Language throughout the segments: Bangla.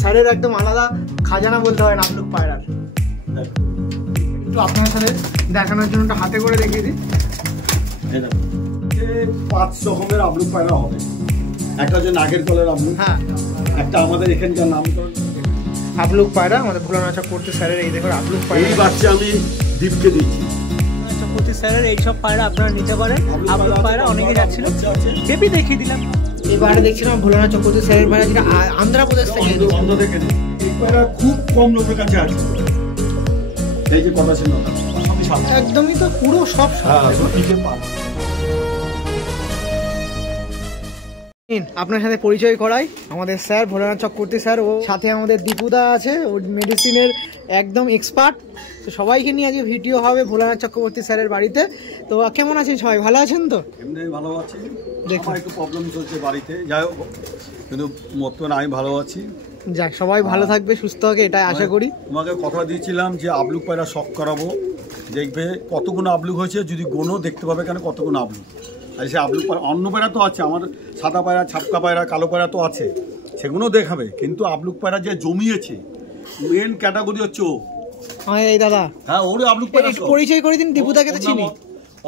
স্যারের একদম আলাদা খাজানা বলতে হয় আবলুক পায়রার। একটু আপনার সাথে দেখানোর জন্য একটা হাতে করে দেখিয়ে দিই। 5 রকমের আবলুক পায়রা হবে। একটা হচ্ছে নাগের কলের আবলুক, হ্যাঁ, একটা আমাদের এখানকার নামকরণ আবলুক পায়রা আমাদের ভোলানাথ চক্রবর্তী স্যারের। এই দেখো আবলুক পায়রা, এই বাচ্চা আমি দীপকে দিচ্ছি। চক্রবর্তী স্যারের এইসব পায়রা আপনারা নিতে পারেন। আবলুক পায়রা অনেকে যাচ্ছিল, বেবি দেখিয়ে দিলাম। এই পায়রা দেখছিলাম ভোলানাথ চক্রবর্তী স্যারের পায়রা, যেটা আন্ধ্রপ্রদেশ থেকে। এই পায়রা খুব কম লোকের কাছে আছে। এই যে কথা ছিল একদমই তো পুরো সব আপনার সাথে পরিচয় করাই। আমাদের স্যার ভোলানাথ চক্রবর্তী স্যার, ও সাথে আমাদের দীপুদা আছে, ও মেডিসিনের একদম এক্সপার্ট। তো সবাইকে নিয়ে আজকে ভিডিও হবে ভোলানাথ চক্রবর্তী স্যারের বাড়িতে। তো কেমন আছেন সবাই, ভালো আছেন তো? এমনি ভালো আছি, দেখো একটু প্রবলেম চলছে বাড়িতে, যাই হোক কিন্তু বর্তমানে আমি ভালো আছি। যাক, সবাই ভালো থাকবে, সুস্থ থাকে, এটাই আশা করি। তোমাকে কথা দিয়েছিলাম যে আবলুক পায়রা শখ করাবো, দেখবে কতগুলো আবলুক হয়েছে, যদি গোনো দেখতে পাবে কেন কতগুলো আবলুক। আর সে আবলুক পায়রা অন্য পায়রা তো আছে, আমার সাদা পায়রা, ছাপকা পায়রা, কালো পায়রা তো আছে, সেগুলো দেখাবে। কিন্তু আবলুক পায়রা যে জমিয়েছে মেন ক্যাটাগরি হচ্ছে ও। এই দাদা, হ্যাঁ, ওর আবলুক পায়রা পরিচয় করে দিন। দীপুদাকে তো চিনি।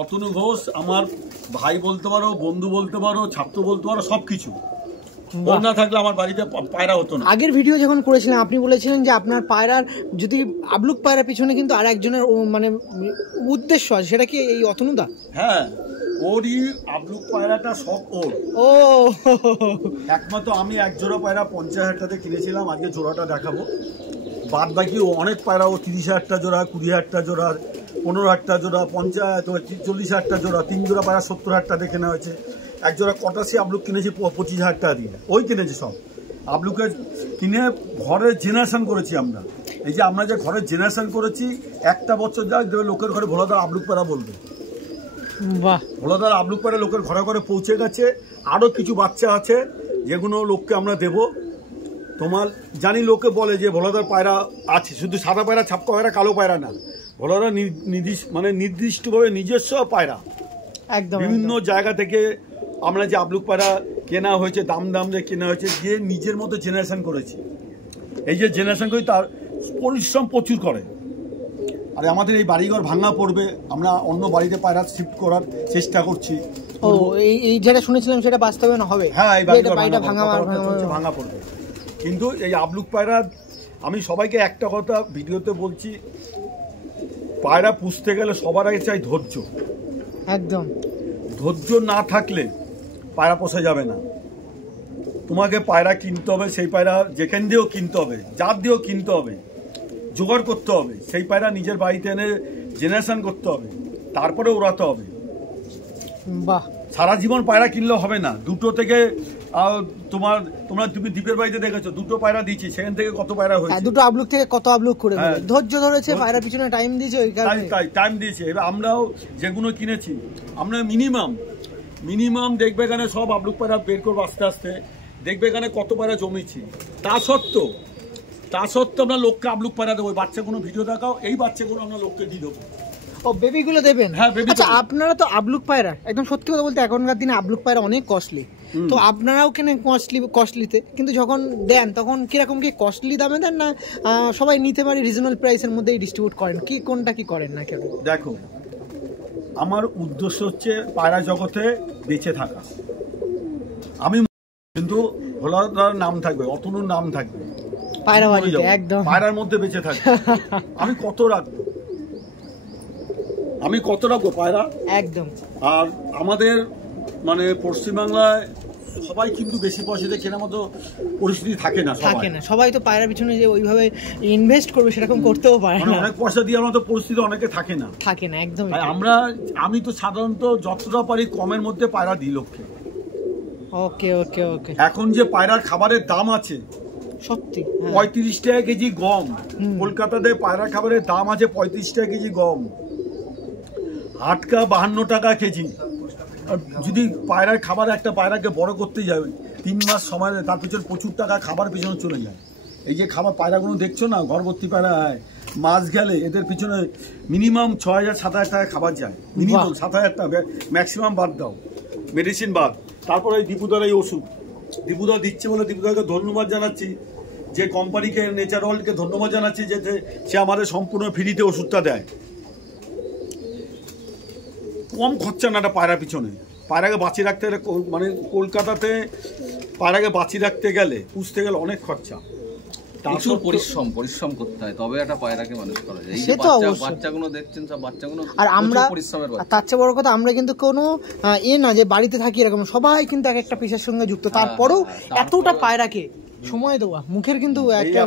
অতনু ঘোষ আমার ভাই বলতে পারো, বন্ধু বলতে পারো, ছাত্র বলতে পারো, সবকিছু। ওর না থাকলে আমার বাড়িতে পায়রা হতো না। আগের ভিডিও যখন করেছিলাম আপনি বলেছিলেন যে আপনার পায়রার যদি আবলুক পায়রা পিছনে কিন্তু আর একজনের মানে উদ্দেশ্য আছে, সেটা কি এই অতনুদা? হ্যাঁ, ওরই আবলুক পায়রাটা সব ওর। ও একমাত্র আমি এক জোড়া পায়রা 50,000 টাকাতে কিনেছিলাম, আজকে জোড়াটা দেখাবো। বাদ বাকি অনেক পায়রা ও 30,000 জোড়া, 20,000 জোড়া, 15,000 জোড়া, 40,000 জোড়া, 3 জোড়া পায়রা 70,000 টাকা কেনা হয়েছে। এক জোড়া কটাশি আবলুক কিনেছি 25,000 টাকা দিয়ে, ওই কিনেছি সব আবলুকে কিনে ঘরে জেনারেশন করেছি আমরা। এই যে আমরা যে ঘরে জেনারেশন করেছি, একটা বছর যাক দেবে লোকের ঘরে ভোলাদার আবলুক পায়রা বলবে। বাহ, ভোলাদার আবলুক পায়রা লোকের ঘরে ঘরে পৌঁছে গেছে। আরও কিছু বাচ্চা আছে যেগুলো লোককে আমরা দেব। তোমার জানি লোকে বলে যে ভোলাদার পায়রা আছে, শুধু সাদা পায়রা, ছাপকা পায়রা, কালো পায়রা না, ভোলাদার নির্দিষ্টভাবে নিজস্ব পায়রা। একদম বিভিন্ন জায়গা থেকে আমরা যে আবলুক পায়রা কেনা হয়েছে, দাম দিয়ে কেনা হয়েছে, গিয়ে নিজের মতো জেনারেশন করেছি। এই যে জেনারেশন করি তার পরিশ্রম প্রচুর করে। আর আমাদের এই বাড়িঘর ভাঙা পড়বে, আমরা অন্য বাড়িতে পায়রা শিফট করার চেষ্টা করছি। ও এই যেটা শুনেছিলাম সেটা বাস্তবায়ন হবে। হ্যাঁ, এই বাড়িটা ভাঙা পড়বে। কিন্তু এই আবলুক পায়রা আমি সবাইকে একটা কথা ভিডিওতে বলছি, পায়রা পুষতে গেলে সবার আগে চাই ধৈর্য। একদম, ধৈর্য না থাকলে পায়রা পোষা যাবে না। তোমাকে পায়রা কিনতে হবে, সেই পায়রা যেখান দিয়েও কিনতে হবে, যার দিয়েও কিনতে হবে, জোগাড় করতে হবে। সেই পায়রা নিজের বাড়িতে এনে জেনারেশন করতে হবে, তারপরে উড়াতে হবে। বাহ, সারা জীবন পায়রা কিনলে হবে না। দুটো থেকে তুমি দ্বীপের বাড়িতে দেখেছো, দুটো পায়রা দিয়েছি, সেখান থেকে কত পায়রা হয়েছে। দুটো আবলুক থেকে কত আবলুক করে ধৈর্য ধরেছে, পায়রা পিছনে টাইম দিয়েছে, ওই কারণে টাইম দিয়েছে। এবার আমরাও যেগুলো কিনেছি, আমরা মিনিমাম দেখবে এখানে সব আবলুক পায়রা বের করবো আস্তে আস্তে, দেখবে এখানে কত পায়রা জমেছি। তা সত্ত্বেও আমরা লোককে আবলুক পায়রা দেবো। বাচ্চাগুলো ভিডিও দেখাও, এই বাচ্চাগুলো আমরা লোককে দিয়ে দেবো। ও বেবিগুলো দেবেন? হ্যাঁ, বেবি। আচ্ছা, আপনারা তো আবলুক পায়রা, একদম সত্যি কথা বলতে এখনকার দিনে আবলুক পায়রা অনেক কস্টলি। তো আপনারাও কেনেন কস্টলিতে, কিন্তু যখন দেন তখন কিরকম কি কস্টলি দামে দেন, না সবাই নিতে পারে রিজনেবল প্রাইসের মধ্যেই ডিস্ট্রিবিউট করেন, কি কোনটা কি করেন না কেন? দেখো, আমার উদ্দেশ্য হচ্ছে পায়রা জগতে বেঁচে থাকা। আমি কিন্তু ভোলাদার নাম থাকবে, অতনুর নাম থাকবে, পায়রা বাড়িতে একদম পায়রার মধ্যে বেঁচে থাকবে। আমি কত রাখবো পায়রা একদম। আর আমাদের মানে পশ্চিমবাংলায় সবাই কিন্তু বেশি পয়সা দিয়ে কেনার মতো পরিস্থিতি থাকে না। সবাই তো পায়রা পিছনে যে ওইভাবে ইনভেস্ট করবে সেরকম করতেও পারে না। অনেক পয়সা দিয়ে মতো পরিস্থিতি অনেকে থাকে না একদম। আমি তো সাধারণত যতটা পারি কমের মধ্যে পায়রা দিই লোককে। ওকে। এখন যে পায়রার খাবারের দাম আছে সত্যি, 35 টাকা কেজি গম। কলকাতাতে পায়রা খাবারের দাম আছে 35 টাকা কেজি গম, আটকা 52 টাকা কেজি। যদি পায়রার খাবার একটা পায়রাকে বড় করতে যাবে 3 মাস সময়, তার পিছনে প্রচুর টাকা খাবার পিছনে চলে যায়। এই যে খাবার পায়রাগুলো দেখছো না, ঘরভর্তি পায়রা, মাস গেলে এদের পিছনে মিনিমাম 6,000-7,000 টাকা খাবার যায়। মিনিমাম 7,000 টাকা, ম্যাক্সিমাম বাদ দাও, মেডিসিন বাদ। তারপরে এই দীপুদার এই ওষুধ, দীপুদা দিচ্ছে বলে দীপুদাকে ধন্যবাদ জানাচ্ছি যে কোম্পানিকে নেচার ওয়ার্ল্ডকে ধন্যবাদ জানাচ্ছি যে সে আমাদের সম্পূর্ণ ফ্রিতে ওষুধটা দেয়। কম খরচা না একটা পায়রা পিছনে। পায়রাকে বাঁচিয়ে রাখতে গেলে মানে কলকাতাতে পায়রাকে বাঁচিয়ে রাখতে গেলে পুষতে গেলে অনেক খরচা, প্রচুর পরিশ্রম করতে হয়, তবে একটা পায়রাকে মানুষ করা যায়। এই যে বাচ্চাগুলো দেখছেন, সব বাচ্চাগুলো আর আমরা পরিশ্রমের বাচ্চা। তার চেয়ে বড় কথা আমরা কিন্তু কোনো না যে বাড়িতে থাকি এরকম, সবাই কিন্তু এক একটা পেশার সঙ্গে যুক্ত, তারপরেও এতটা পায়রাকে সময় দেওয়া মুখের কিন্তু একটা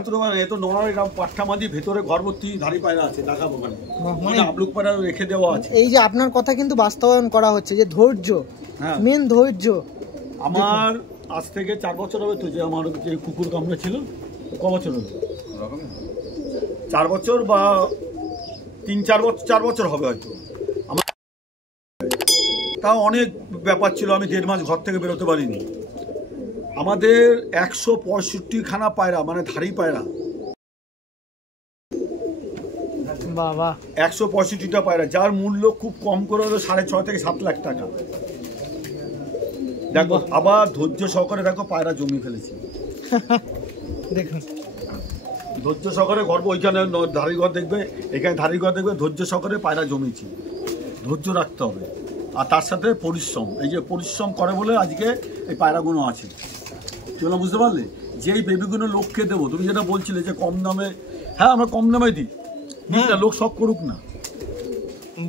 পাঠ্টামাদি ভেতরে ঘরবর্তী ধারি পায়রা আছে, দেখাবো মানে আবলুক পায়রা রেখে দেওয়া আছে। এই যে আপনার কথা কিন্তু বাস্তবায়ন করা হচ্ছে যে ধৈর্য, মেন ধৈর্য। আমার আজ থেকে 4 বছর হবে তো, যে আমার যে কুকুর কামড়ে ছিল, ক বছর হলো? 4 বছর বা 4 বছর হবে হয়তো। আমার তাও অনেক ব্যাপার ছিল, আমি 1.5 মাস ঘর থেকে বেরোতে পারিনি। আমাদের 165খানা পায়রা, মানে ধারি পায়রা, 165টা পায়রা, যার মূল্য খুব কম করে হলো 6.5 থেকে 7 লাখ টাকা। দেখো আবার ধৈর্য সহকারে দেখো পায়রা জমি ফেলেছি। দেখুন ধৈর্য সহকারে গর্ব, ওইখানে ধারি ঘর দেখবে, এখানে ধারি ঘর দেখবে, ধৈর্য সহকারে পায়রা জমিছি। ধৈর্য রাখতে হবে, আর তার সাথে পরিশ্রম। এই যে পরিশ্রম করে বলে আজকে এই পায়রাগুলো আছে। চলো বুঝতে পারলে, যেই বেবিগুলো লোককে দেবো, তুমি যেটা বলছিলে যে কম দামে, হ্যাঁ আমরা কম দামে দিই, লোক শখ করুক না,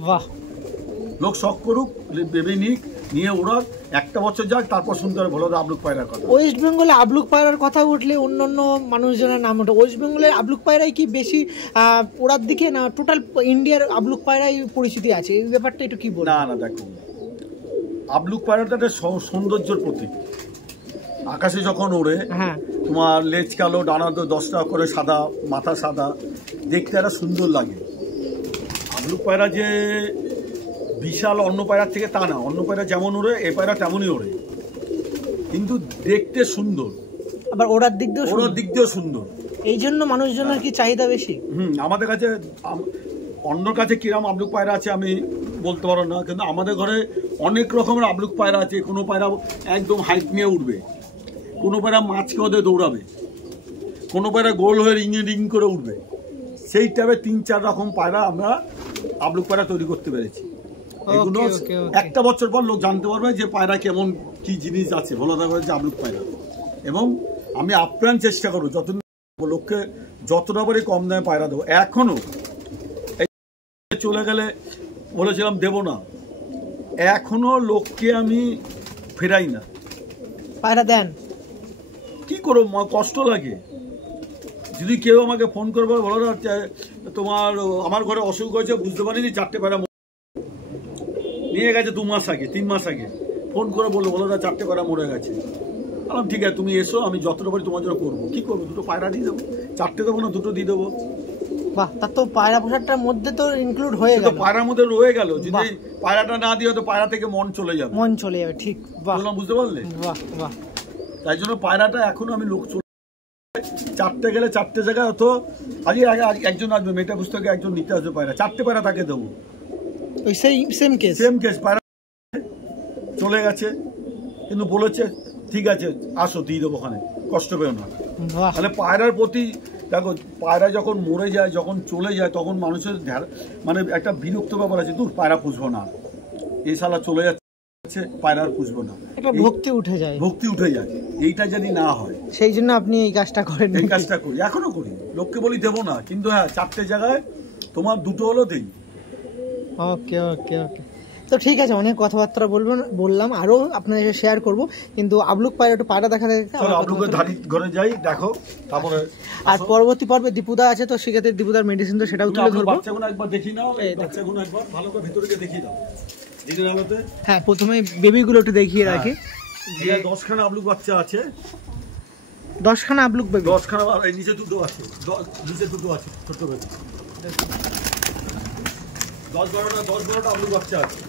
বাহ, লোক শখ করুক, বেবি নিক, নিয়ে ওরা 1 বছর যাক, তারপর শুনতে হবে ভালো আবলুক পায়রার কথা। ওয়েস্ট বেঙ্গলে আবলুক পায়রার কথা উঠলে অন্যান্য মানুষজনের নাম ওঠে। ওয়েস্ট বেঙ্গলের আবলুক পায়রাই কি বেশি ওড়ার দিকে, না টোটাল ইন্ডিয়ার আবলুক পায়রাই পরিচিতি আছে? এই ব্যাপারটা একটু কি বল। না দেখো, আবলুক পায়রাটা একটা সৌন্দর্যের প্রতীক। আকাশে যখন ওড়ে, হ্যাঁ, তোমার লেজ কালো, ডানা 10টা করে সাদা, মাথা সাদা, দেখতে একটা সুন্দর লাগে। আবলুক পায়রা যে বিশাল অন্য পায়রার থেকে তা না, অন্য পায়রা যেমন ওড়ে এই পায়রা তেমনই ওড়ে, কিন্তু দেখতে সুন্দর, আবার ওড়ার দিক দিয়েও সুন্দর। এই জন্য মানুষজনের কি চাহিদা বেশি। আমাদের কাছে, অন্য কাছে কিরম আবলুক পায়রা আছে আমি বলতে পারো না, কিন্তু আমাদের ঘরে অনেক রকমের আবলুক পায়রা আছে। কোনো পায়রা একদম হাইট নিয়ে উঠবে, কোনো পায়রা মাছকে ওদের দৌড়াবে, কোনো পায়রা গোল হয়ে রিং করে উঠবে। সেই টাইপের 3-4 রকম পায়রা আমরা আবলুক পায়রা তৈরি করতে পেরেছি। এগুলো 1 বছর পর লোক জানতে পারবে যে পায়রা কেমন, কি জিনিস আছে, ভালো থাকবে যে আবলুক পায়রা। এবং আমি আপ্রাণ চেষ্টা করবো যত লোককে যতটা পারি কম দামে পায়রা দেবো। এখনো চলে গেলে বলেছিলাম দেব না, এখনো লোককে আমি ফেরাই না। পায়রা দেন, কি করবো, কষ্ট লাগে। যদি কেউ আমাকে ফোন করবে, বলো না তোমার আমার ঘরে অসুখ হয়েছে, বুঝতে পারিনি, 4টে পায়রা নিয়ে গেছে 2 মাস আগে, 3 মাস আগে ফোন করে বললো 4টে পায়রা মরে গেছে। বললাম ঠিক আছে, তুমি এসো, আমি যতটা পারি তোমার জন্য করবো। কি করবো, 2টো পায়রা দিয়ে দেবো, 4টে দেবো না, 2টো দিয়ে দেবো। বাহ, তার তো পায়রা পোষারটার মধ্যে তো ইনক্লুড হয়ে গেল, পায়রার মধ্যে রয়ে গেল। যদি পায়রাটা না দিয়ে, তো পায়রা থেকে মন চলে যাবে, ঠিক। বাহ, বুঝতে পারলে। বাহ বাহ, তাই জন্য পায়রাটা এখনো আমি লোক 4টে গেলে 4টে জায়গায়, অত আজকে একজন আসবে, মেয়েটা পুস্তকে একজন নিতে আসবে পায়রা, 4টে পায়রা তাকে দেবো। ওই সেম কেস পায়রা চলে গেছে, কিন্তু বলেছে ঠিক আছে আসো, দিয়ে দেবো, ওখানে কষ্ট পেও না। তাহলে পায়রার প্রতি দেখো, পায়রা যখন মরে যায়, যখন চলে যায়, তখন মানুষের মানে একটা বিরক্ত ব্যাপার আছে, দূর পায়রা পুষবো না, এই শালা চলে যাচ্ছে, পায়রা আর পুষবো না, একটা ভক্তি উঠে যায়। এইটা যদি না হয়, সেই জন্য আপনি এই কাজটা করেন। এই কাজটা করি, এখনো করি, লোককে বলি দেবো না, কিন্তু হ্যাঁ 4টে জায়গায় তোমার 2টো হলো দেই। ওকে, তো ঠিক আছে, অনেক কথাবার্তা বললাম, আরো আপনাদের শেয়ার করব, কিন্তু আবলুক পায়রা একটু পায়রা দেখা আবলুকের ধারি ঘরে যাই, দেখো, তারপরে আর পরবর্তী পর্বে দীপুদা আছে, তো সেক্ষেত্রে দীপুদার মেডিসিন তো সেটাও তুলে ধরবো। বাচ্চাগুলো একবার দেখি নাও, বাচ্চাগুলো একবার ভালো করে ভেতরে গিয়ে দেখিয়ে দাও দিনের আলোতে। হ্যাঁ, প্রথমে বেবিগুলো একটু দেখিয়ে রাখি। যে 10খানা আবলুক বাচ্চা আছে, 10খানা আবলুক বেবি, 10খানা, এই নিচে 2টো আছে, নিচে 2টো আছে, ছোট্ট বেবি, 10-12টা আবলুক বাচ্চা আছে।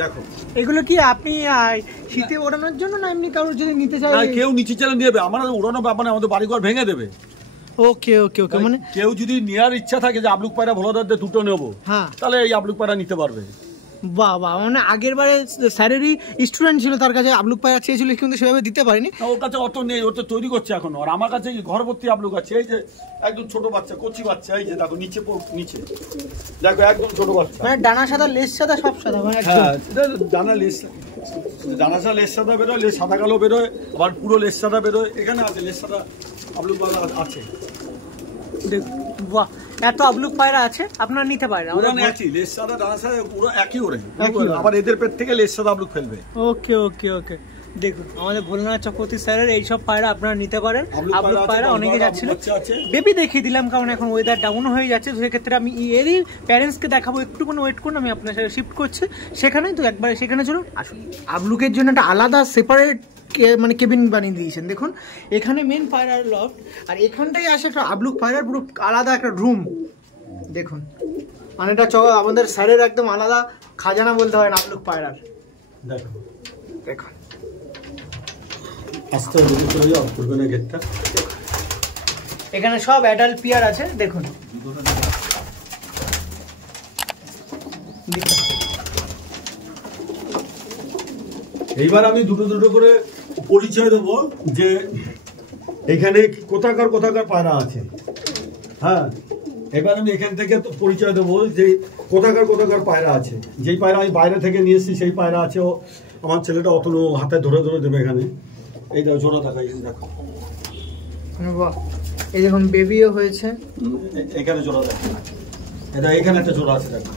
দেখো এগুলো কি আপনি শীতে ওড়ানোর জন্য, না এমনি কারোর যদি নিতে চায়? কেউ নিচে চালে নেবে, আমার ওড়ানো ব্যাপার, আমাদের বাড়িঘর ভেঙে দেবে। ওকে, মানে কেউ যদি নেওয়ার ইচ্ছা থাকে যে আবলুক পায়রা ভালো দাঁড়াতে 2টো নেবো, হ্যাঁ, তাহলে এই আবলুক পায়রা নিতে পারবে। বাহ বাহ, মানে আগের বারে স্যারেরই স্টুডেন্ট ছিল, তার কাছে আবলুক পায়রা চেয়েছিল কিন্তু সেভাবে দিতে পারিনি। ওর কাছে অত নেই, ওর তো তৈরি করছে এখন। আর আমার কাছে ঘর ভর্তি আবলুক আছে, এই যে একদম ছোট বাচ্চা, কচি বাচ্চা, এই যে দেখো নিচে নিচে দেখো একদম ছোট বাচ্চা, মানে ডানা সাদা লেজ সাদা সব সাদা, মানে হ্যাঁ ডানা লেজ, ডানা সাদা লেজ সাদা বেরোয়, লেজ সাদা কালো বেরোয়, আবার পুরো লেজ সাদা বেরোয়। এখানে আছে লেজ সাদা আবলুক পায়রা আছে। বাহ, এত আবলুক পায়রা আছে আপনারা নিতে পারেন। একই লেজ সাদা ডানা সাদা পুরো একই ওরে, আবার এদের পেট থেকে লেজ সাদা আবলুক ফেলবে। ওকে ওকে ওকে, দেখুন আমাদের ভোলানাথ চক্রবর্তী স্যারের এইসব পায়রা আপনারা নিতে পারেন। আবলুক পায়রা অনেকে যাচ্ছিল, বেবি দেখিয়ে দিলাম কারণ এখন ওয়েদার ডাউন হয়ে যাচ্ছে, তো সেক্ষেত্রে আমি এরই প্যারেন্টসকে দেখাবো, একটুখানি ওয়েট করুন, আমি আপনার সাথে শিফট করছি সেখানেই, তো একবার সেখানে চলুন আসুন। আবলুকের জন্য একটা আলাদা সেপারেট মানে কেবিন বানিয়ে দিয়েছেন, দেখুন এখানে মেন পায়রার লফট, আর এখানটাই আসে একটা আবলুক পায়রার পুরো আলাদা একটা রুম। দেখুন মানে এটা আমাদের স্যারের একদম আলাদা খাজানা বলতে হয় আবলুক পায়রার। দেখো দেখুন আস্তে আস্তে চলে যাও, খুলবে না গেটটা। এখানে সব অ্যাডাল্ট পিয়ার আছে, দেখুন এইবার আমি দুটো দুটো করে পরিচয় দেবো যে এখানে কোথাকার কোথাকার পায়রা আছে। হ্যাঁ, এবার আমি এখান থেকে পরিচয় দেবো যে কোথাকার কোথাকার পায়রা আছে। যেই পায়রা আমি বাইরে থেকে নিয়ে এসেছি সেই পায়রা আছে, ও আমার ছেলেটা অত হাতে ধরে ধরে দেবে। এখানে এই দেখো জোড়া দেখাই, দেখো এই দেখুন বেবিও হয়েছে, এখানে জোড়া দেখো, এটা এখানে একটা জোড়া আছে দেখো,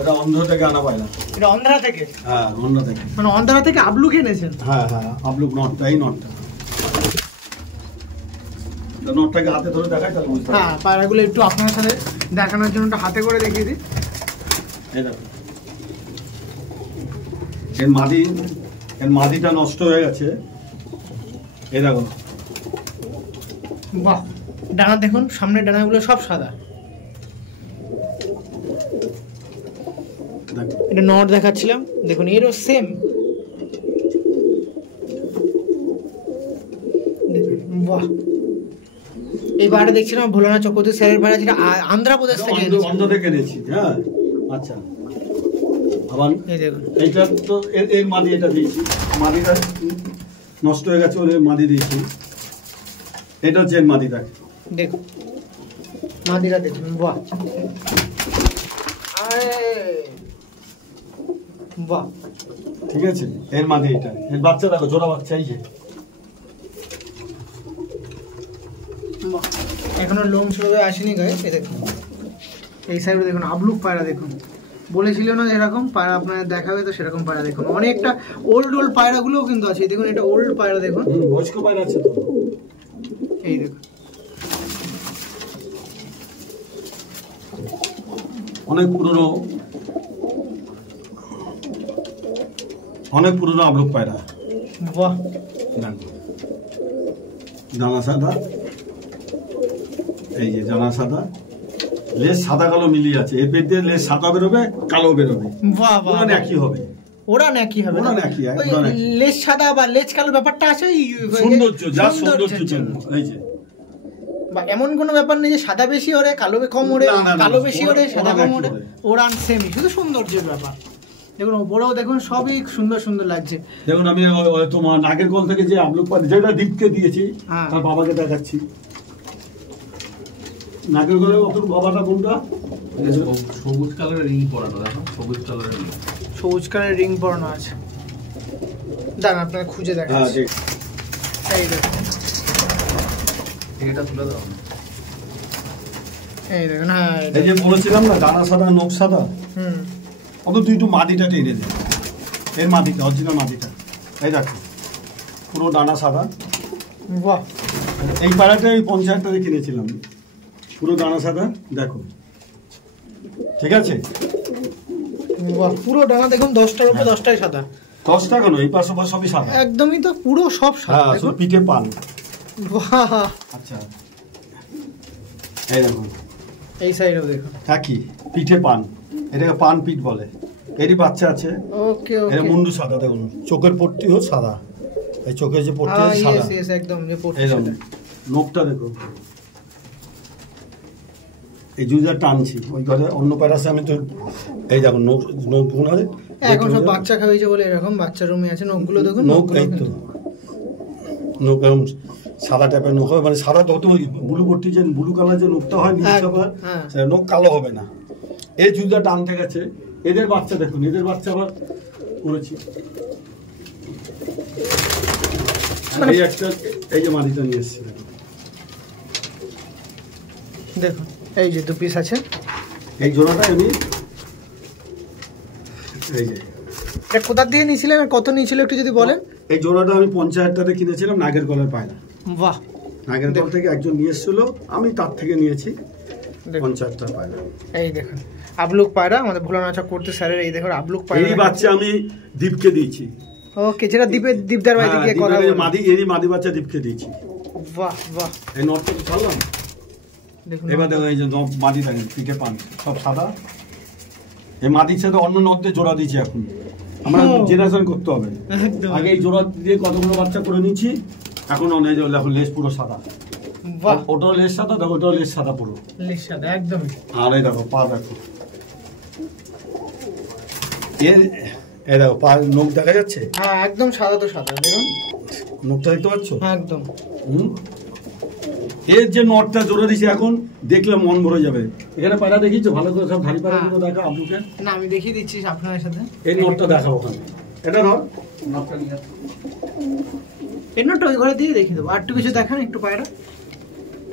এটা অন্ধ্র থেকে আনা পায়রা। এটা অন্ধ্রা থেকে? হ্যাঁ অন্ধ্রা থেকে, মানে অন্ধ্রা থেকে আবলুক এনেছেন? হ্যাঁ হ্যাঁ আবলুক নটটা, এই নটটা, নটটাকে হাতে ধরে দেখাই তাহলে বুঝতে পারবেন। হ্যাঁ পায়রাগুলো একটু আপনার সাথে দেখানোর জন্য হাতে করে দেখিয়ে দিই। এই দেখো এর মাদিটা নষ্ট হয়ে গেছে, এই দেখো। বাহ, ডানা দেখুন, সামনের ডানাগুলো সব সাদা। এটা নট দেখাচ্ছিলাম, দেখুন এরও সেম। বাহ, এই পায়রা দেখছিলাম ভোলানাথ চক্রবর্তী স্যারের পায়রা, যেটা আন্ধ্রপ্রদেশ থেকে অন্ধ্র থেকে এনেছি। হ্যাঁ আচ্ছা, আবার এই দেখুন এইটা তো এর মাদি, এটা দিয়েছি, মাদিটা নষ্ট হয়ে গেছে, ওর মাদি দিয়েছি। এটা হচ্ছে এর মাদিটা, দেখুন মাদিরা দেখুন। বাহ বাহ, ঠিক আছে, এর মাদি এটা, এর বাচ্চা দেখো, জোড়া বাচ্চা, এই যে এখনো লোম ছেড়ে আসেনি গায়ে। এই দেখুন এই সাইডে দেখুন আবলুক পায়রা, দেখুন বলেছিল না যেরকম পায়রা আপনাদের দেখাবে, তো সেরকম পায়রা দেখুন। অনেকটা ওল্ড পায়রাগুলোও কিন্তু আছে, দেখুন এটা ওল্ড পায়রা, দেখুন বয়স্ক পায়রা আছে তো, এই দেখুন অনেক পুরনো আবলুক পায়রা। বাহ, ডানা সাদা, এই যে ডানা সাদা, লেজ সাদা কালো মিলিয়ে আছে, এর পেট দিয়ে লেজ সাদা বেরোবে, কালো বেরোবে। বাহ বাহ, একই হবে, ওরা নাকি হবে, ওরা নাকি লেজ সাদা বা লেজ কালো ব্যাপারটা আছে সৌন্দর্য, যা সৌন্দর্যের জন্য। এই যে বা এমন কোনো ব্যাপার নেই যে সাদা বেশি ওরে কালো কম ওরে, কালো বেশি ওরে সাদা কম ওরে, ওরা সেমই, শুধু সৌন্দর্যের ব্যাপার। দেখুন ওপরেও দেখুন সবই সুন্দর সুন্দর লাগছে। দেখুন আমি তোমার নাগের কল থেকে যে আবলুক পায়রা যেটা দীপকে দিয়েছি, তার বাবাকে দেখাচ্ছি। নাগের কলে বাবাটা কোনটা? সবুজ কালারের রিং পরানো, দেখো সবুজ কালারের রিং, সবুজ কালারের রিং পরানো আছে। দাঁড়ান আপনাকে খুঁজে দেখাচ্ছি। এই দেখুন, এটা তুলে দাও। এই দেখুন, হ্যাঁ এই যে বলেছিলাম না ডানা সাদা নখ সাদা, অত তুই একটু মাদিটা টেনে দে, এর মাদিটা, অরিজিনাল মাদিটা, এই দেখো পুরো ডানা সাদা। বাহ, এই পায়রাটা আমি 50,000 টাকা কিনেছিলাম, পুরো ডানা সাদা, দেখো ঠিক আছে। বাহ, পুরো ডানা দেখুন 10টার উপরে 10টাই সাদা। 10 টাকা নয়, এই পাশে সবই সাদা, একদমই তো পুরো সব সাদা। হ্যাঁ, শুধু পিঠে পান। বাহ, আচ্ছা এই দেখুন, এই সাইডেও দেখুন একই পিঠে পান, এটাকে পান পিঠ বলে। এরই বাচ্চা আছে। ওকে ওকে, এর মুন্ডু সাদা, দেখুন চোখের পট্টিও সাদা, এই চোখের যে পট্টি আছে সাদা, একদম যে পট্টি এই সাদা। নখটা দেখুন, এই জুড়িটা টানছি ওই ঘরে অন্য পায়রা আছে, আমি তো এই দেখো নোক এখন সব বাচ্চা খাওয়াইছে বলে এরকম বাচ্চা রুমে আছে নখগুলো দেখুন। নোক এই তো নোক এরকম সাদা টাইপের নোক হয়, মানে সাদা তো হতে ব্লু পট্টি যে ব্লু কালার যে নোকটা হয় নোক কালো হবে না। এই জুড়িটা টানতে গেছে। এদের বাচ্চা দেখুন, এদের বাচ্চা আবার করেছি। এই একটা এই যে মাটিটা নিয়ে এসেছি দেখুন, এই যে 2 পিস আছে। এই জোড়াটা আমি এই যে এটা কোথা দিয়ে নিয়েছিলেন আর কত নিয়েছিল একটু যদি বলেন? এই জোড়াটা আমি 50,000 টাকাতে কিনেছিলাম, নাগের কলের পায়রা। বাহ, নাগের কল থেকে একজন নিয়ে এসেছিল, আমি তার থেকে নিয়েছি 50,000 টাকা পায়রা। এই দেখুন আবলুক পায়রা, আমাদের ভোলানাচা করতে স্যারের। এই দেখুন আবলুক পায়রা। এই বাচ্চা আমি দীপকে দিয়েছি। ওকে, যেটা দীপদার বাড়ি থেকে কথা বলে মাদি, এই মাদি বাচ্চা দীপকে দিয়েছি। বাহ বাহ, এই নটটা তো ছাড়লাম। দেখুন এবার দেখুন এই যে মাদি দেখেন পিঠে পান সব সাদা। এই মাদির সাথে অন্য নটতে জোড়া দিয়েছি। এখন আমরা জেনারেশন করতে হবে। আগে এই জোড়া দিয়ে কতগুলো বাচ্চা করে নিচ্ছি, এখন অনেক এখন লেস পুরো সাদা। বাহ, ওটাও লেস সাদা, দেখো ওটাও লেস সাদা পুরো লেস সাদা একদম। আর এই দেখো পা দেখো, এই দেখো পা নখ দেখা যাচ্ছে। হ্যাঁ একদম সাদা তো সাদা, দেখুন নখটা দেখতে পাচ্ছ একদম। এর যে নটটা জোড়া দিয়েছি এখন দেখলে মন ভরে যাবে। এখানে পায়রা দেখিছো ভালো করে, সব ধারি পায়রা গুলো দেখা আপনাকে। না আমি দেখিয়ে দিচ্ছি আপনার সাথে। এই নটটা দেখাবো ওখানে, এটা নটটা নিয়ে আসো। এই নটটা ওই ঘরে দিয়ে দেখিয়ে দেবো। আর একটু কিছু দেখান, একটু পায়রা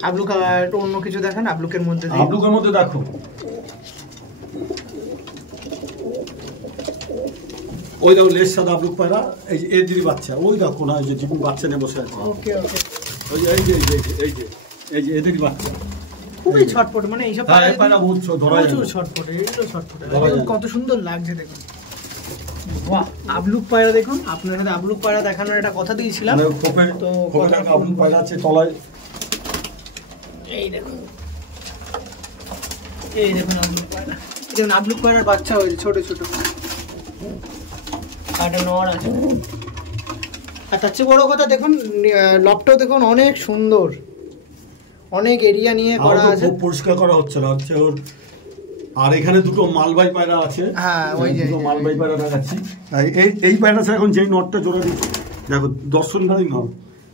আবলুক, একটু অন্য কিছু দেখান আবলুকের মধ্যে। আবলুকের মধ্যে দেখো ওই দেখো লেস সাদা আবলুক পায়রা। এই যে এর দিদি বাচ্চা, ওই দেখো না ওই যে জীবন বাচ্চা নিয়ে বসে আছে। ওকে ওকে, ওই যে এই যে এই যে এই যে এদের বাচ্চা খুবই ছটপট, মানে এইসব পায়রা বহুত ধরা যায়, প্রচুর ছটপট, এইগুলো ছটপট। ধরা যায়। কত সুন্দর লাগছে দেখুন। বাহ, আবলুক পায়রা দেখুন। আপনার সাথে আবলুক পায়রা দেখানোর একটা কথা দিয়েছিলাম। মানে খোপে তো খোপে দেখো আবলুক পায়রা আছে তলায়। এই দেখুন, এই দেখুন আবলুক পায়রা। দেখুন আবলুক পায়রার বাচ্চা হয়েছে ছোট ছোট। আর একটা নর আছে। আর তার চেয়ে বড় কথা দেখুন লকটাও দেখুন অনেক সুন্দর, অনেক এরিয়া নিয়ে করা আছে। খুব পরিষ্কার করা হচ্ছে না, হচ্ছে ওর। আর এখানে দুটো মালবাই পায়রা আছে। হ্যাঁ ওই যে দুটো মালবাই পায়রা দেখাচ্ছি। এই পায়রা এখন যেই নটটা জোড়া দিচ্ছি দেখো, দর্শনধারী নট,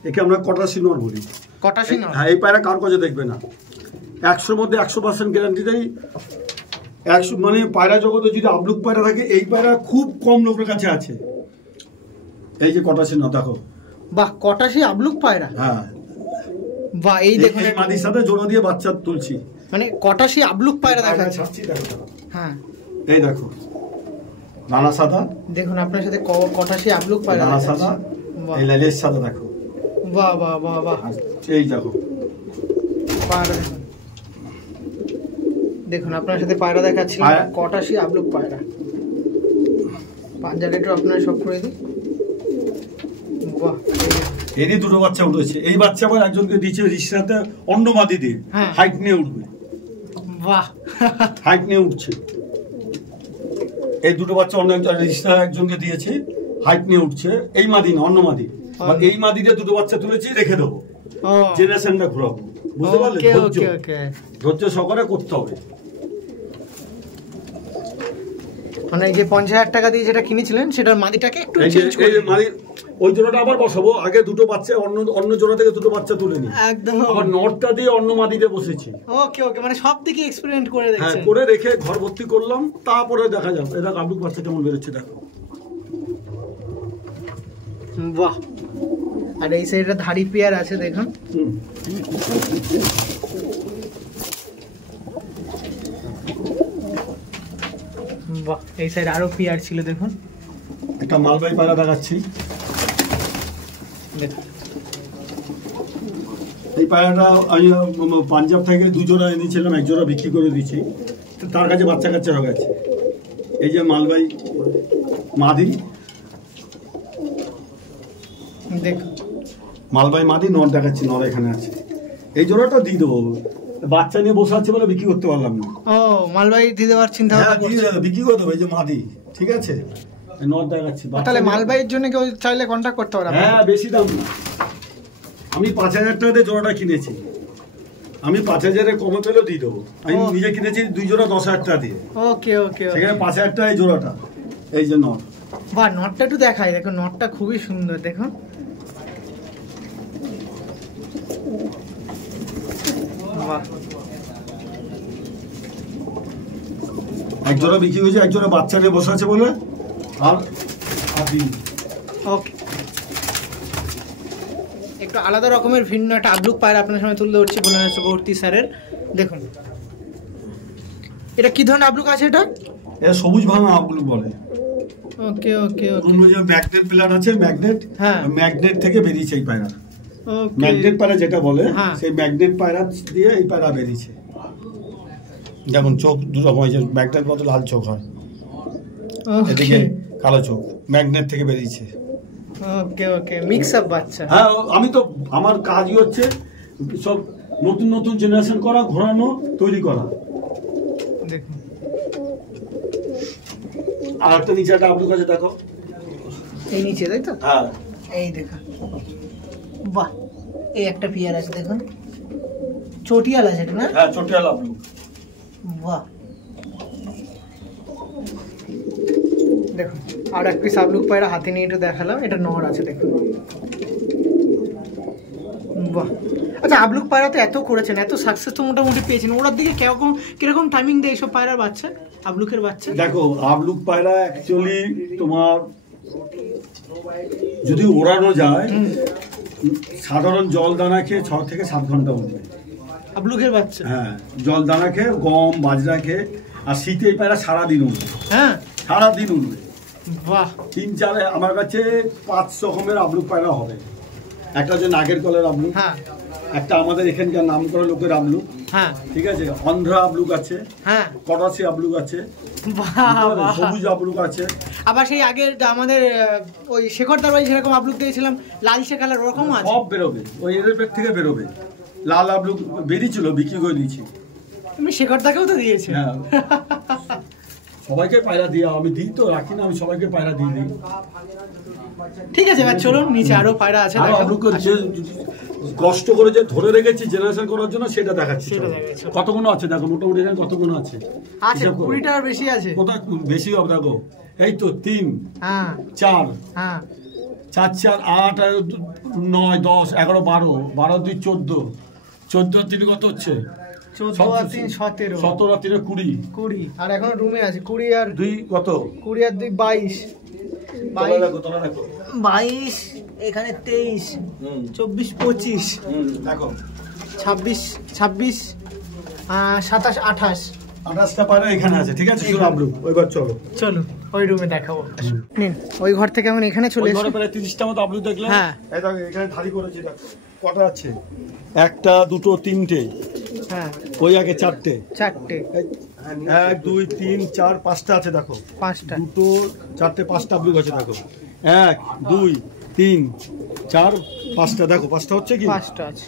একে আমরা কটাশি নট বলি। কটাশি নট? হ্যাঁ, এই পায়রা কার কাছে দেখবে না। 100 মধ্যে 100% গ্যারান্টি দেয়। 100 মানে পায়রা জগতে যদি আবলুক পায়রা থাকে, এই পায়রা খুব কম লোকের কাছে আছে। এই যে কটাশি নট দেখো। বাহ, কটাশি আবলুক পায়রা। হ্যাঁ বাহ, এই দেখুন এই মাদির সাথে জোড়া দিয়ে বাচ্চা তুলছি। মানে কটাশি আবলুক পায়রা দেখাচ্ছে। হ্যাঁ এই দেখো নানা সাদা, দেখুন আপনার সাথে কটাশি আবলুক পায়রা নানা সাদা, এই লেস সাদা দেখো। বাহ বাহ বাহ বাহ, এই দেখো পায়রা দেখুন। দেখুন আপনার সাথে পায়রা দেখাচ্ছি, কটাশি আবলুক পায়রা। পাঞ্জাটা একটু আপনার সব করে দিই। বাহ, এরই দুটো বাচ্চা উঠেছে। এই বাচ্চা আবার একজনকে দিয়েছে রিক্সাতে অন্য মাদি দিয়ে, হাইট নিয়ে উঠবে। বাহ, হাইট নিয়ে উঠছে। এই দুটো বাচ্চা অন্য রিক্সা একজনকে দিয়েছে, হাইট নিয়ে উঠছে। এই মাদি না, অন্য মাদি। এই মাদি দিয়ে দুটো বাচ্চা তুলেছি, রেখে দেবো, জেনারেশনটা ঘুরাবো। বুঝতে পারলে? ধৈর্য সহকারে করতে হবে। মানে এই যে 50,000 টাকা দিয়ে যেটা কিনেছিলেন সেটার মাদিটাকে একটু চেঞ্জ করে দিন। মাদি ওই জোড়াটা আবার বসাবো। আগে দুটো বাচ্চা অন্য জোড়া থেকে দুটো বাচ্চা তুলে নি, একদম আবার নটটা দিয়ে অন্য মাদিতে বসেছি। ওকে ওকে, মানে সব দিকে এক্সপেরিমেন্ট করে হ্যাঁ, দেখছেন। করে রেখে ঘর ভর্তি করলাম, তারপরে দেখা যাবে। এটা আবলুক বাচ্চা কেমন বেরোচ্ছে দেখো। বাহ, আর এই সাইডে ধাড়ি পেয়ার আছে দেখুন। বাহ, এই সাইড আরো পেয়ার ছিল দেখুন। একটা মালবাই পায়রা দেখাচ্ছি। এই পায়রাটা আমি পাঞ্জাব থেকে 2 জোড়া এনেছিলাম, 1 জোড়া বিক্রি করে দিয়েছি। তার কাছে বাচ্চা কাচ্চা হয়ে গেছে। এই যে মালবাই মাদি, দেখুন মালবাই মাদি নর দেখাচ্ছি, নর এখানে আছে। এই জোড়াটা দিয়ে দেবো, বাচ্চা নিয়ে বসে আছে বলে বিক্রি করতে পারলাম না। ও, মালবাই দিয়ে দেওয়ার চিন্তা ভাবনা করছেন? বিক্রি করে দেবো। এই যে মাদি, ঠিক আছে, নর দেখাচ্ছি। তাহলে মালবাইয়ের জন্য কেউ চাইলে কন্ট্যাক্ট করতে পারে? হ্যাঁ, বেশি দাম না। আমি 5,000 টাকা দিয়ে জোড়াটা কিনেছি। আমি 5,000 কমে পেলেও দিয়ে দেবো। আমি নিজে কিনেছি 2 জোড়া 10,000 টাকা দিয়ে। ওকে ওকে, সেখানে 5,000 টাকা এই জোড়াটা। এই যে নট, বাহ নটটা একটু দেখাই, দেখো নটটা খুবই সুন্দর, দেখো বাহ। এক জোড়া বিক্রি হয়েছে, এক জোড়া বাচ্চা নিয়ে বসে আছে বলে। আর ওকে, একটু আলাদা রকমের ভিন্ন একটা আবলুক পায়রা আপনার সামনে তুলে ধরছি ভোলানাথ চক্রবর্তী স্যারের। দেখুন এটা কি ধরনের আবলুক আছে? এটা সবুজ ভাঙা আবলুক বলে। ওকে ওকে ওকে, যে ম্যাগনেট পিলার আছে, ম্যাগনেট, হ্যাঁ ম্যাগনেট থেকে বেরিয়েছে এই পায়রা। ওকে, ম্যাগনেট পায়রা যেটা বলে, হ্যাঁ। সেই ম্যাগনেট পায়রা দিয়ে এই পায়রা বেরিয়েছে। যেমন চোখ দুটো হয়েছে, ম্যাগনেট মতো লাল চোখ হয়, এদিকে কালো চোখ, ম্যাগনেট থেকে বেরিয়েছে। ওকে ওকে, মিক্স আপ বাচ্চা। হ্যাঁ, আমি তো আমার কাজই হচ্ছে সব নতুন নতুন জেনারেশন করা, ঘোরানো, তৈরি করা। দেখুন আর একটা নিচে একটা আবলুক আছে, দেখো এই নিচে, তাই তো? হ্যাঁ, এই দেখো, বাহ এই একটা পিয়ার আছে, দেখুন চটিয়াল আছে এটা না? হ্যাঁ চটিয়াল আবলুক। বাহ, দেখুন আর এক পিস আবলুক পায়রা হাতে নিয়ে একটু দেখালাম, এটা নর আছে, দেখুন বাহ। আচ্ছা আবলুক পায়রা তো এত করেছেন, এত সাকসেস তো মোটামুটি পেয়েছেন, ওরার দিকে কিরকম টাইমিং দেয় এইসব পায়রার বাচ্চা, আবলুকের বাচ্চা? দেখো আবলুক পায়রা অ্যাকচুয়ালি তোমার যদি ওড়ানো যায়, সাধারণ জল দানা খেয়ে 6 থেকে 7 ঘন্টা উঠবে আবলুকের বাচ্চা। হ্যাঁ, জল দানা খেয়ে, গম বাজরা খেয়ে। আর শীতে এই পায়রা সারাদিন উঠবে। হ্যাঁ সারাদিন উঠবে। বাহ, 3-4 আমার কাছে 5 রকমের আবলুক পায়রা হবে। একটা হচ্ছে নাগের কলের আবলুক, হ্যাঁ একটা আমাদের এখানকার নাম করা লোকের আবলুক, হ্যাঁ ঠিক আছে, অন্ধ্র আবলুক আছে, হ্যাঁ, কটাসি আবলুক আছে, বাহ বাহ। সবুজ আবলুক আছে। আবার সেই আগের আমাদের ওই শেখরদার বাড়ি যেরকম আবলুক দিয়েছিলাম লালচে কালার, ওরকম আছে? সব বেরোবে, ওই এদের পেট থেকে বেরোবে। লাল আবলুক বেরিয়েছিল, বিক্রি করে দিয়েছি। তুমি শেখরদাকেও তো দিয়েছি? হ্যাঁ, সবাইকে পায়রা দিয়ে, আমি দিই তো, রাখি না, আমি সবাইকে পায়রা দিয়ে দিই। ঠিক আছে এবার চলুন নিচে আরো পায়রা আছে, আরো আবলুক যে কষ্ট করে যে ধরে রেখেছি জেনারেশন করার জন্য, সেটা দেখাচ্ছি। সেটা দেখাচ্ছি। কতগুলো আছে দেখো, মোটামুটি এখানে কতগুলো আছে, আছে হিসাব করো। 20টার বেশি আছে। কোথায় বেশি হবে দেখো, এই তো 3 হ্যাঁ 4 হ্যাঁ 4 4 8 9 10 11 12 12 2 14 14 3 কত হচ্ছে? 14 আর 3 17 17 আর 3 20 20, আর এখনো রুমে আছে 20 আর 2 কত? 20 আর 2 22 তলা দেখো, তলা দেখো, 22, এখানে 23 24 25 দেখো 26 27 27 28 28টা পায়রা এখানে আছে, ঠিক আছে। শুরু আবলুক, এবার চলো চলো ওই রুমে দেখাবো। নিন ওই ঘর থেকে এখন এখানে চলে এসে, প্রায় 30টা মতো আবলুক দেখলাম। হ্যাঁ এই দেখো এখানে ধারি করেছি, দেখো কটা আছে, 1টা 2টো 3টে, হ্যাঁ ওই আগে 4টে, 4টে 1 2 3 4 5টা আছে, দেখো 5টা 2টো 4টে 5টা আবলুক আছে, দেখো 1 2 3 4 5টা, দেখো 5টা হচ্ছে কি? 5টা আছে,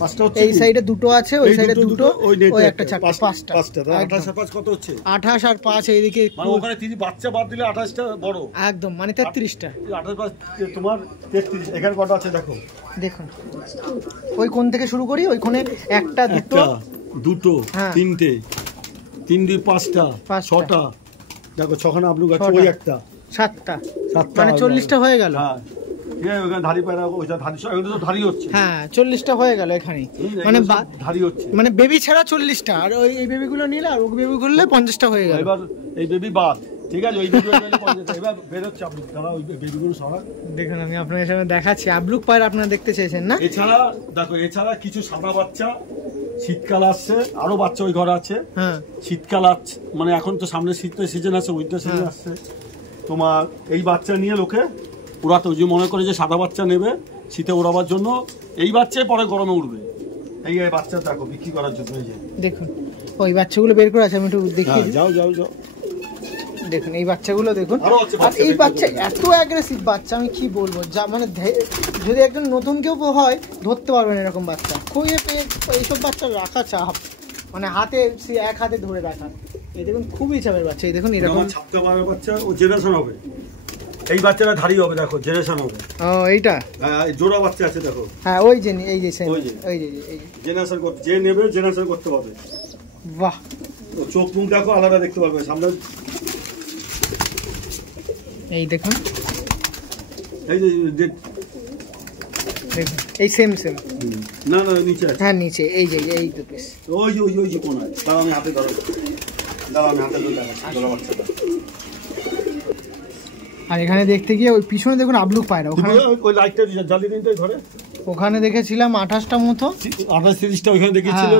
5টা হচ্ছে এই সাইডে দুটো আছে, ওই সাইডে দুটো, ওই ওই নেটে একটা 4টা, 5টা 28 আর 5 কত হচ্ছে? 28 আর 5 এইদিকে, মানে ওখানে 3 বাচ্চা বাদ দিলে 28টা বড়, একদম মানে 33টা। 28 তোমার 33, এখানে কটা আছে দেখো, দেখুন ওই কোণ থেকে শুরু করি, ওই কোণে একটা দুটো হ্যাঁ। 3টে 3 2 5টা 6টা, দেখো 6খানা আবলুক আছে, ওই একটা 7টা, 7টা, মানে 40টা হয়ে গেল। হ্যাঁ, ওখানে ধারি পায়রা, ওইটা ধারি, এগুলো তো ধারি হচ্ছে। হ্যাঁ 40টা হয়ে গেল এখানে, মানে ধারি হচ্ছে, মানে বেবি ছাড়া 40টা, আর ওই এই বেবিগুলো নিলে আর ওই বেবি করলে 50টা হয়ে গেল। এবার এই বেবি বাদ, ঠিক আছে, ওই বেবি এবার বেরোচ্ছে আবলুক, তারা ওই বেবিগুলো সরা। দেখুন আমি আপনাদের সামনে দেখাচ্ছি আবলুক পায়রা, আপনারা দেখতে চেয়েছেন না? এছাড়া দেখো, এছাড়া কিছু সাদা বাচ্চা, শীতকাল আসছে, আরো বাচ্চা ওই ঘরে আছে। হ্যাঁ শীতকাল আসছে, মানে এখন তো সামনে শীতের সিজন আছে, উইন্টার সিজন আসছে, তোমার এই বাচ্চা নিয়ে লোকে ওরা তো যে মনে করে যে সাদা বাচ্চা নেবে শীতে ওড়াবার জন্য, এই বাচ্চাই পরে গরমে উঠবে। এই বাচ্চা দেখো বিক্রি করার জন্য, এই যে দেখুন ওই বাচ্চাগুলো বের করে আছে, আমি একটু দেখি। যাও যাও যাও, দেখুন এই বাচ্চাগুলো দেখুন, আরো আছে আর এই বাচ্চা এত অ্যাগ্রেসিভ বাচ্চা, আমি কি বলবো, যা মানে যদি একজন নতুন কেউ হয় ধরতে পারবেন এরকম বাচ্চা, খুঁজে পেয়ে এইসব বাচ্চা রাখা চাপ, মানে হাতে এক হাতে ধরে রাখা। এই দেখুন খুবই চাপের বাচ্চা, এই দেখুন এরকম ছাপটা মারার বাচ্চা, ও জেনারেশন হবে, এই বাচ্চাটা ধারি হবে, দেখো জেনারেশন হবে। ও এইটা জোড়া বাচ্চা আছে দেখো। হ্যাঁ ওই যে এই যে জেনারেশন করতে, যে নেবে জেনারেশন করতে পারবে। বাহ, চোখ মুখ দেখো আলাদা দেখতে পারবে সামনে। এই দেখুন, এই যে দেখুন এই সেম না নিচে আছে। হ্যাঁ নিচে এই যে এই তো পিস, ওই যে কোনায়। দাঁড়াও আমি হাতে ধরো, আমি হাতে ধরে দেখাচ্ছি জোড়া বাচ্চাটা। আর এখানে দেখতে গিয়ে ওই পিছনে দেখুন আবলুক পায়রা, ওখানে ওই লাইটটা জ্বালিয়ে দিন তো ঘরে। ওখানে দেখেছিলাম 28টা মতো, 28-30টা ওইখানে দেখেছিল।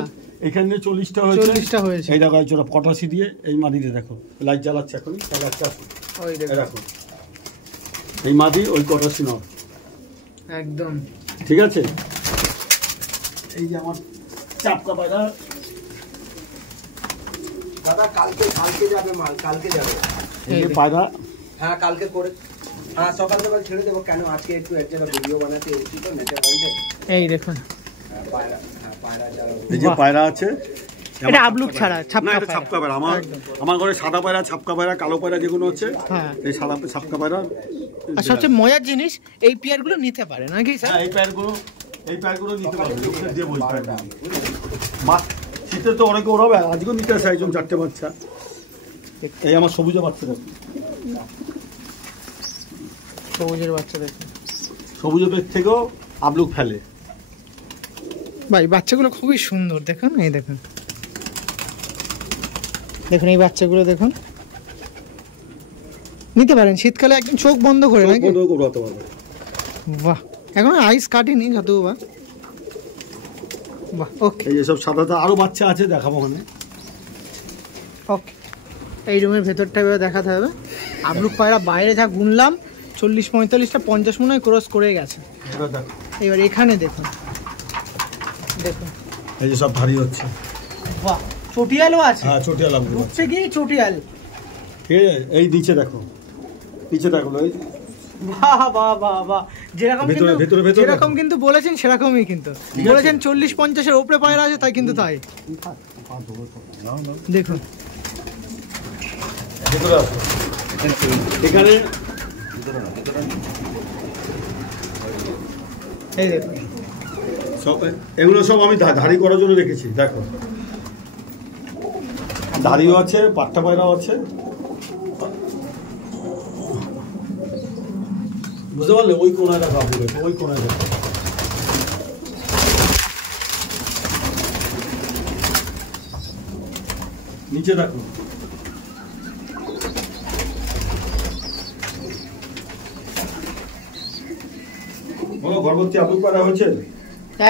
এখানে 40টা হয়েছে। এই দেখো জোড়া 85 দিয়ে এই মাদিতে দেখো লাইট জ্বালাচ্ছে এখনই। তাহলে একটা ওই দেখো এই মাদি ওই 85 নাও একদম ঠিক আছে। এই যে আমার চাপকা পায়রা দাদা, কালকে যাবে মাল, কালকে যাবে। এই যে পায়রা, হ্যাঁ কালকে করে, হ্যাঁ সকাল ছেড়ে দেবো। কেন আজকে একটু এক জায়গায় ভিডিও বানাতে এসেছি তো নেটের বাড়িতে। এই দেখুন পায়রা যারা, এই যে পায়রা আছে এটা আবলুক ছাড়া ছাপকা পায়রা। আমার ঘরে সাদা পায়রা, ছাপকা পায়রা, কালো পায়রা যেগুলো হচ্ছে, এই সাদা ছাপকা পায়রা। আর সবচেয়ে মজার জিনিস এই পেয়ারগুলো নিতে পারে নাকি স্যার? এই পেয়ারগুলো নিতে পারবে। দেবো এই পেয়ারটা। শীতে তো অনেকে ওড়াবে, আজকেও নিতে আসে একজন 4টে বাচ্চা। এই আমার সবুজের বাচ্চা দেখুন, সবুজের বাচ্চা দেখুন, সবুজের পেট থেকেও আবলুক ফেলে ভাই। বাচ্চাগুলো খুবই সুন্দর, দেখুন এই দেখুন এই বাচ্চাগুলো দেখুন, নিতে পারেন শীতকালে একদম চোখ বন্ধ করে নাকি? বাহ, এখন আইস কাটেনি যত বাহ। ওকে, এই সব সাদা আরো বাচ্চা আছে, দেখাবো ওখানে। ওকে, এই রুমের ভেতরটা এবার দেখাতে হবে। আবলুক পায়রা বাইরে যা গুনলাম 40-45টা 50 মনে হয় ক্রস করে গেছে। এবার এখানে দেখুন এই যে সব ভারী হচ্ছে। বাহ, চটিয়ালও আছে। হ্যাঁ চটিয়াল হচ্ছে কি চটিয়াল। ঠিক আছে, এই নিচে দেখো এই বাহ, যেরকম কিন্তু বলেছেন সেরকমই কিন্তু বলেছেন। 40-50-এর উপরে পায়রা আছে, তাই কিন্তু তাই দেখুন। এখানে এই দেখুন এগুলো সব আমি ধাড়ি করার জন্য রেখেছি। দেখো ধাড়িও আছে, পাট্টা পায়রাও আছে, বুঝতে পারলে? ওই কোনায় দেখো, ওই কোনায় দেখো। নিচে দেখো, বলো গর্ভবতী আবলুক পায়রা হয়েছে?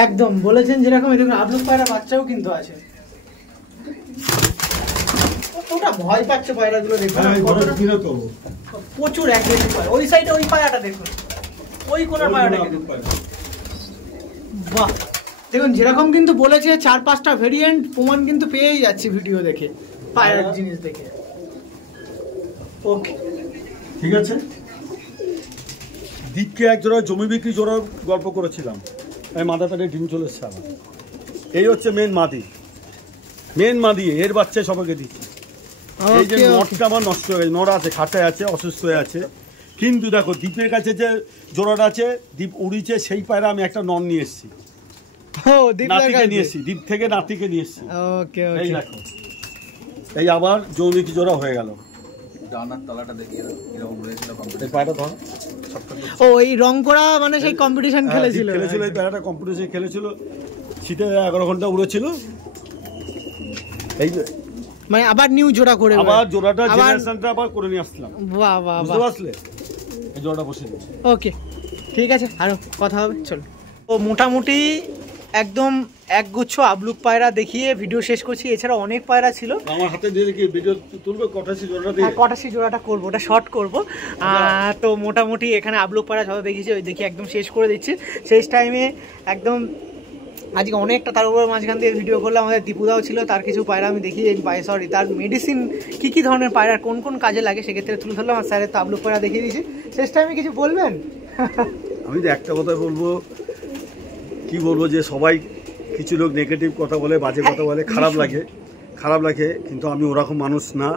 একদম বলেছেন যেরকম। দেখুন আবলুক পায়রা বাচ্চাও কিন্তু আছে। ওটা ভয় পাচ্ছে পায়রাগুলো দেখুন, প্রচুর অ্যাগ্রেসিভ পায়রা। ওই সাইডে ওই পায়রাটা দেখুন, ওই কোনার পায়রাটাকে দেখুন। বাহ, দেখুন যেরকম কিন্তু বলেছে 4-5টা ভেরিয়েন্ট প্রমাণ কিন্তু পেয়েই যাচ্ছি ভিডিও দেখে, পায়রার জিনিস দেখে। ওকে ঠিক আছে। দীপকে এক জোড়া জমি বিক্রি জোড়া গল্প করেছিলাম, এই মাদাটাকে ডিম চলে এসছে আমার। এই হচ্ছে মেন মাদি, এর বাচ্চা সবাইকে দিচ্ছি। এই যে নটটা আমার নষ্ট হয়ে গেছে, নড় আছে, খাটায় আছে, অসুস্থ হয়ে আছে। কিন্তু দেখো দীপের কাছে যে জোড়াটা আছে, দীপ উড়িছে, সেই পায়রা আমি একটা নন নিয়ে এসেছি, নাতিকে নিয়ে এসেছি, দ্বীপ থেকে নাতিকে নিয়ে এসেছি। এই দেখো, এই আবার জৌমিকি জোড়া হয়ে গেল। ডানার তলাটা দেখিয়ে দাও, এরকম উড়েছিল এই পায়রাটা ধর। ও এই রং করা মানে সেই কম্পিটিশন খেলেছিল, এই পায়রাটা কম্পিটিশন খেলেছিল, শীতে 11 ঘন্টা উড়েছিল। এই মানে আবার নিউ জোড়া করে, আবার জোড়াটা জেনারেশনটা আবার করে নিয়ে আসলাম। বাহ বাহ, বুঝতে পারলে? এই জোড়াটা বসে দিয়েছি। ওকে ঠিক আছে, আরো কথা হবে, চলো। তো মোটামুটি একদম একগুচ্ছ আবলুক পায়রা দেখিয়ে ভিডিও শেষ করছি। এছাড়া অনেক পায়রা ছিল, আমার হাতে দিয়ে কি ভিডিও তুলবে? কটাশি জোড়াটা দিয়ে, কটাশি জোড়াটা করবো, ওটা শর্ট করবো। তো মোটামুটি এখানে আবলুক পায়রা যত দেখিয়েছি ওই দেখি একদম শেষ করে দিচ্ছি। শেষ টাইমে একদম আজকে অনেকটা, তার উপর মাঝখান দিয়ে ভিডিও করলাম। আমাদের দীপুদাও ছিল, তার কিছু পায়রা আমি দেখি, তার মেডিসিন কী ধরনের পায়রা কোন কোন কাজে লাগে সেক্ষেত্রে তুলে ধরলাম। আর স্যারের তো আবলুক পায়রা দেখিয়ে দিয়েছি। শেষ টাইমে কিছু বলবেন? আমি তো একটা কথা বলবো, কি বলবো, যে সবাই কিছু লোক নেগেটিভ কথা বলে, বাজে কথা বলে, খারাপ লাগে, কিন্তু আমি ওরকম মানুষ না।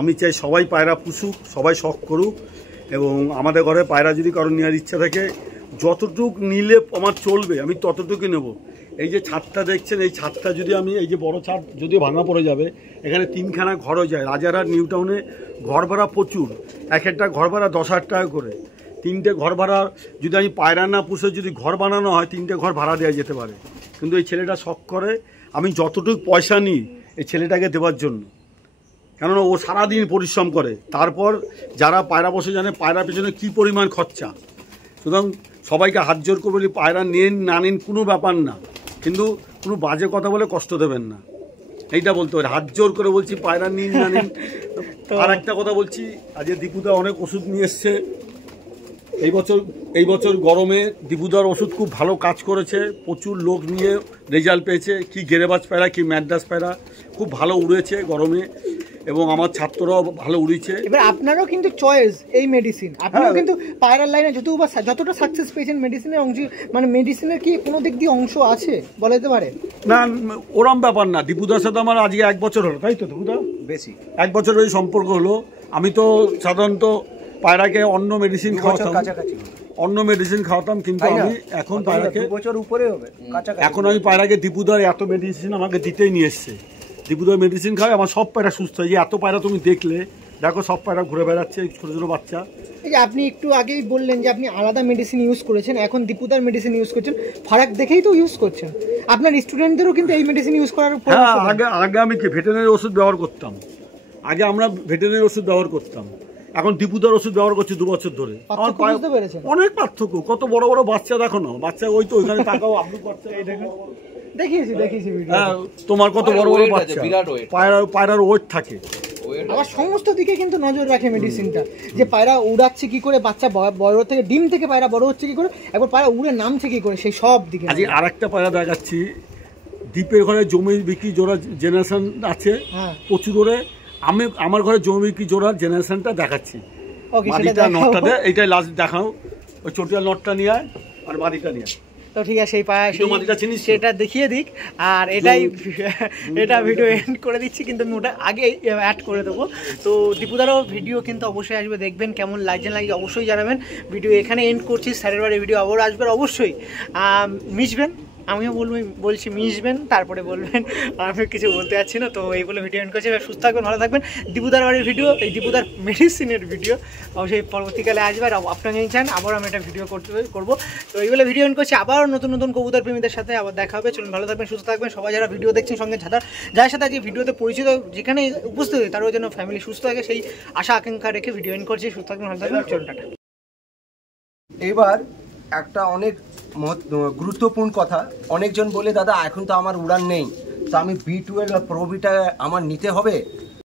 আমি চাই সবাই পায়রা পুষুক, সবাই শখ করুক, এবং আমাদের ঘরে পায়রা যদি কারো নেওয়ার ইচ্ছা থাকে যতটুক নিলে আমার চলবে আমি ততটুকুই নেব। এই যে ছাদটা দেখছেন, এই ছাদটা যদি আমি, এই যে বড় ছাদ যদিও ভাঙা পড়ে যাবে, এখানে 3খানা ঘরও যায়। রাজারহাট নিউ টাউনে ঘর ভাড়া প্রচুর, এক একটা ঘর ভাড়া 10,000 টাকা করে। 3টে ঘর ভাড়া যদি আমি পায়রা না পুষে যদি ঘর বানানো হয় 3টে ঘর ভাড়া দেওয়া যেতে পারে। কিন্তু এই ছেলেটা শখ করে আমি যতটুকু পয়সা নিই এই ছেলেটাকে দেওয়ার জন্য, কেননা ও সারাদিন পরিশ্রম করে। তারপর যারা পায়রা বসে জানে পায়রার পেছনে কী পরিমাণ খরচা। সুতরাং সবাইকে হাত জোর করে বলি পায়রা নেন না নেন কোনো ব্যাপার না, কিন্তু কোনো বাজে কথা বলে কষ্ট দেবেন না, এইটা বলতে পারে। হাত জোর করে বলছি পায়রা নিন না নিন। আর একটা কথা বলছি, আজকে দীপুদা অনেক ওষুধ নিয়ে এসছে। এই বছর গরমে দীপুদার ওষুধ খুব ভালো কাজ করেছে, প্রচুর লোক নিয়ে রেজাল্ট পেয়েছে। কি গেরেবাজ পায়রা, কি ম্যাড্রাস পায়রা খুব ভালো উড়েছে গরমে, এবং আমার ছাত্ররাও ভালো উড়েছে। এবার আপনারও কিন্তু চয়েস এই মেডিসিন, আপনিও কিন্তু পায়রার লাইনে যতটা সাকসেস পেয়েছেন মেডিসিনের অংশ, মানে মেডিসিনের কি কোনো দিক দিয়ে অংশ আছে বলা যেতে পারে? না, ওরম ব্যাপার না। দীপুদার সাথে আমার আজকে 1 বছর হলো, তাই তো দীপুদা? বেশি 1 বছরের এই সম্পর্ক হলো। আমি তো সাধারণত পায়রাকে অন্য মেডিসিন খাওয়াতাম, কিন্তু আমি এখন পায়রাকে 2 বছর উপরে হবে কাছাকাছি। এখন আমি পায়রাকে দীপুদার এত মেডিসিন আমাকে দিতেই নিয়ে এসছে। দীপুদার মেডিসিন খাওয়াই আমার সব পায়রা সুস্থ হয়। যে এত পায়রা তুমি দেখলে দেখো, সব পায়রা ঘুরে বেড়াচ্ছে, ছোটো ছোটো বাচ্চা। এই যে আপনি একটু আগেই বললেন যে আপনি আলাদা মেডিসিন ইউজ করেছেন, এখন দীপুদার মেডিসিন ইউজ করছেন, ফারাক দেখেই তো ইউজ করছেন। আপনার স্টুডেন্টদেরও কিন্তু এই মেডিসিন ইউজ করার উপর। হ্যাঁ, আগে আমি কি ভেটেরিনারি ওষুধ ব্যবহার করতাম, আমরা ভেটেরিনারি ওষুধ ব্যবহার করতাম। এখন দীপুদার ওষুধ ব্যবহার করছি 2 বছর ধরে। অনেক পার্থক্য, কত বড় বড় বাচ্চা দেখো না, বাচ্চা ওই তো ওইখানে তাকাও, আপনি বাচ্চা এই দেখেন, দেখিয়েছি ভিডিও। হ্যাঁ, তোমার কত বড় বড় বাচ্চা, পায়রার ওয়েট থাকে। আবার সমস্ত দিকে কিন্তু নজর রাখে মেডিসিনটা, যে পায়রা উড়াচ্ছে কি করে, বাচ্চা বড় থেকে ডিম থেকে পায়রা বড় হচ্ছে কি করে, একবার পায়রা উড়ে নামছে কি করে, সেই সব দিকে। আজকে আরেকটা পায়রা দেখাচ্ছি, দ্বীপের ঘরে জমি বিক্রি জোড়া জেনারেশন আছে প্রচুর করে। আমি আমার ঘরে জমি বিক্রি জোড়ার জেনারেশনটা দেখাচ্ছি। মাদিটা নটটা দে, এইটাই লাস্ট দেখাও। ওই চটিয়াল নটটা নিয়ে আয় আর মাদিটা নিয়ে আয়। তো ঠিক আছে, সেই সেটা দেখিয়ে দিক। আর এটা ভিডিও এন্ড করে দিচ্ছি, কিন্তু আমি ওটা আগে অ্যাড করে দেবো। তো দীপুদারও ভিডিও কিন্তু অবশ্যই আসবে, দেখবেন কেমন লাগছে অবশ্যই জানাবেন। ভিডিও এখানে এন্ড করছি, স্যারের বাড়ির ভিডিও আবার আসবে, অবশ্যই মিশবেন। আমিও বলছি মিশবেন, তারপরে বলবেন। আমি কিছু বলতে যাচ্ছি না, তো এই বলে ভিডিও এন্ড করছি। সুস্থ থাকবেন, ভালো থাকবেন। দীপুদার বাড়ির ভিডিও, এই দীপুদার মেডিসিনের ভিডিও অবশ্যই পরবর্তীকালে আসবে। আর আপনাকে চান আবার আমি একটা ভিডিও করবো। তো এই বলে ভিডিও এন্ড করছি, আবার নতুন কবুতর প্রেমীদের সাথে আবার দেখা হবে। চলুন, ভালো থাকবেন, সুস্থ থাকবেন। সবাই যারা ভিডিও দেখছেন, সঙ্গে যার সাথে আজকে ভিডিওতে পরিচিত, যেখানে উপস্থিত হয়, তারও যেন ফ্যামিলি সুস্থ থাকে, সেই আশা আকাঙ্ক্ষা রেখে ভিডিও এন্ড করছি। সুস্থ থাকবেন, ভালো থাকবেন, চলুন, টাটা। এবার একটা অনেক গুরুত্বপূর্ণ কথা, অনেকজন বলে দাদা এখন তো আমার উড়ান নেই, তো আমি B12 বা প্রো বিটা আমার নিতে হবে,